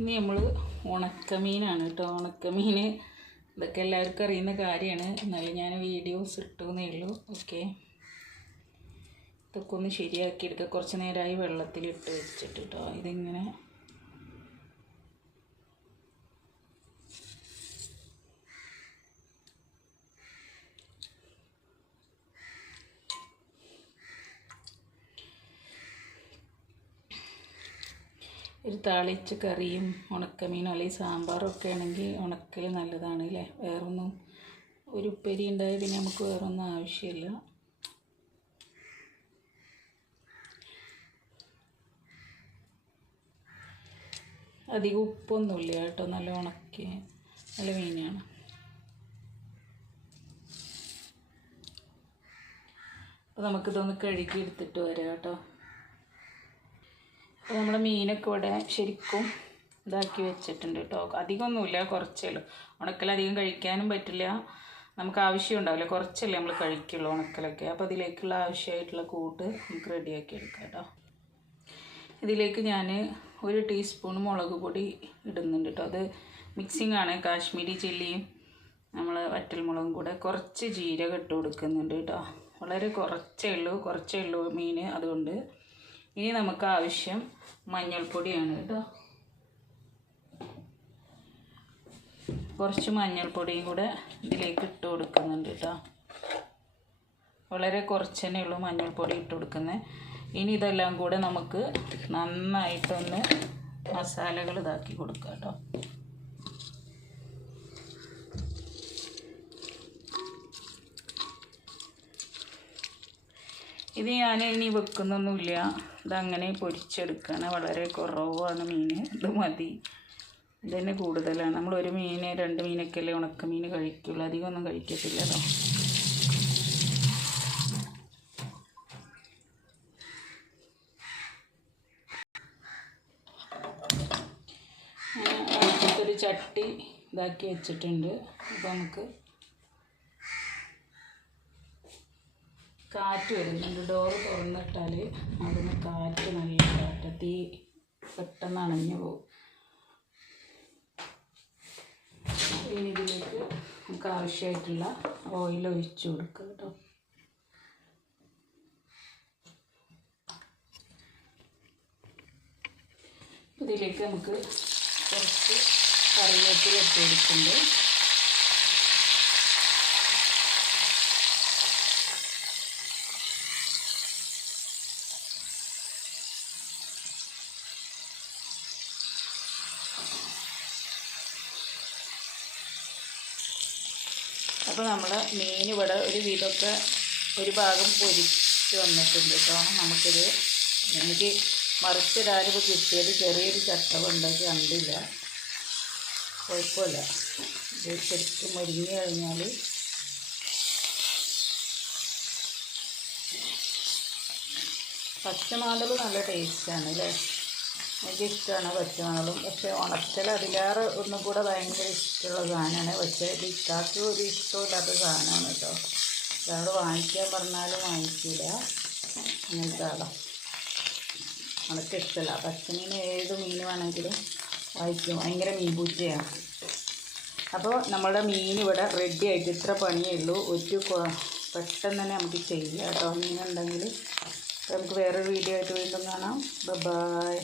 ഇനി നമ്മൾ ഉണക്കമീനാണ് കേട്ടോ. ഉണക്കമീൻ ഇതൊക്കെ എല്ലാവർക്കും അറിയുന്ന കാര്യമാണ്. എന്നാലും ഞാൻ വീഡിയോസ് ഇട്ടുന്നേ ഉള്ളൂ. ഓക്കെ. ഇതൊക്കെ ഒന്ന് ശരിയാക്കിയെടുക്കുക കുറച്ച് നേരമായി വെള്ളത്തിലിട്ട് വെച്ചിട്ട് കേട്ടോ. ഇതിങ്ങനെ ഒരു താളിച്ച കറിയും ഉണക്കമീനോ അല്ലെങ്കിൽ സാമ്പാറൊക്കെ ആണെങ്കിൽ ഉണക്കൽ നല്ലതാണ് അല്ലേ? വേറൊന്നും ഒരു ഉപ്പേരി ഉണ്ടായ പിന്നെ നമുക്ക് വേറൊന്നും ആവശ്യമില്ല. അധികം ഉപ്പൊന്നുമില്ല കേട്ടോ. നല്ല ഉണക്കി നല്ല മീനാണ്. അപ്പോൾ നമുക്കിതൊന്ന് കഴുകി എടുത്തിട്ട് വരാം കേട്ടോ. അപ്പോൾ നമ്മുടെ മീനൊക്കെ ഇവിടെ ശരിക്കും ഇതാക്കി വെച്ചിട്ടുണ്ട് കേട്ടോ. അധികമൊന്നുമില്ല കുറച്ചേ ഉള്ളൂ. ഉണക്കലധികം കഴിക്കാനും പറ്റില്ല. നമുക്ക് ആവശ്യം ഉണ്ടാവില്ല. കുറച്ചല്ലേ നമ്മൾ കഴിക്കുള്ളൂ ഉണക്കലൊക്കെ. അപ്പോൾ അതിലേക്കുള്ള ആവശ്യമായിട്ടുള്ള കൂട്ട് നമുക്ക് റെഡിയാക്കി എടുക്കാം കേട്ടോ. ഇതിലേക്ക് ഞാൻ ഒരു ടീസ്പൂൺ മുളക് പൊടി ഇടുന്നുണ്ട് കേട്ടോ. അത് മിക്സിംഗ് ആണ്. കാശ്മീരി ചില്ലിയും നമ്മൾ വറ്റൽമുളകും കൂടെ കുറച്ച് ജീരകം ഇട്ട് കൊടുക്കുന്നുണ്ട് കേട്ടോ. വളരെ കുറച്ചേ ഉള്ളൂ കുറച്ചേ ഉള്ളൂ മീൻ അതുകൊണ്ട്. ഇനി നമുക്ക് ആവശ്യം മഞ്ഞൾപ്പൊടിയാണ് കേട്ടോ. കുറച്ച് മഞ്ഞൾപ്പൊടിയും കൂടെ ഇതിലേക്ക് ഇട്ട് കൊടുക്കുന്നുണ്ട് കേട്ടോ. വളരെ കുറച്ച് തന്നെ ഉള്ളൂ മഞ്ഞൾപ്പൊടി ഇട്ട് കൊടുക്കുന്നത് ഇനി ഇതെല്ലാം കൂടെ നമുക്ക് നന്നായിട്ടൊന്ന് മസാലകൾ ഇതാക്കി കൊടുക്കാം കേട്ടോ. ഇത് ഞാൻ ഇനി വെക്കുന്നൊന്നുമില്ല. ഇതങ്ങനെ പൊരിച്ചെടുക്കുകയാണ് വളരെ കുറവാണ് മീൻ ഇത് മതി. ഇതന്നെ കൂടുതലാണ്. നമ്മൾ ഒരു മീൻ രണ്ട് മീനൊക്കെ അല്ലേ ഉണക്ക മീൻ കഴിക്കുള്ളൂ അധികമൊന്നും കഴിക്കത്തില്ലല്ലോ ഒരു ചട്ടി ഇതാക്കി വെച്ചിട്ടുണ്ട്. അപ്പോൾ നമുക്ക് കാറ്റ് വരുന്നുണ്ട് ഡോറ് തുറന്നിട്ടാൽ അവിടുന്ന് കാറ്റ് നല്ല കാറ്റ്. തീ പെട്ടെന്ന് അണഞ്ഞു പോകും. ഇതിലേക്ക് നമുക്ക് ആവശ്യമായിട്ടുള്ള ഓയിൽ ഒഴിച്ചു കൊടുക്കുക കേട്ടോ. ഇതിലേക്ക് നമുക്ക് കുറച്ച് കറിവേപ്പില ഇട്ട് കൊടുക്കുന്നുണ്ട്. അപ്പോൾ നമ്മൾ മീൻ ഇവിടെ ഒരു വിധമൊക്കെ ഒരു ഭാഗം പൊരിച്ച് വന്നിട്ടുണ്ട് കേട്ടോ. നമുക്കിത് എനിക്ക് മറിച്ചിടാനിപ്പോൾ കിട്ടിയത് ചെറിയൊരു ചട്ടവ ഉണ്ടാക്കി കണ്ടില്ല. കുഴപ്പമില്ല. ഇത് ശരിക്കും മുരിഞ്ഞു കഴിഞ്ഞാൽ പച്ചമാന്തൾ നല്ല ടേസ്റ്റാണ് അല്ലേ? എനിക്ക് ഇഷ്ടമാണ് പച്ചമുളകും പക്ഷേ ഉണക്കൽ അതിലേറെ ഒന്നും കൂടെ ഭയങ്കര ഇഷ്ടമുള്ള സാധനമാണ്. പക്ഷേ ഇത് ഒരു ഇഷ്ടമില്ലാത്ത സാധനമാണ് കേട്ടോ. ഇയാളോട് വാങ്ങിക്കാൻ പറഞ്ഞാലും വാങ്ങിക്കില്ല അങ്ങനത്തെ ആളാണ് ഉണക്ക ഇഷ്ടമല്ല. പച്ചമീൻ ഏത് മീൻ വേണമെങ്കിലും വാങ്ങിക്കും. ഭയങ്കര മീൻ പൂച്ചയാണ് അപ്പോൾ നമ്മുടെ മീൻ ഇവിടെ റെഡി ആയിട്ട് ഇത്ര പണിയേ ഉള്ളൂ. ഒരു പെട്ടെന്ന് തന്നെ നമുക്ക് ചെയ്യാം കേട്ടോ. മീനുണ്ടെങ്കിൽ നമുക്ക് വേറൊരു വീഡിയോ ആയിട്ട് വീണ്ടും കാണാം. ബൈ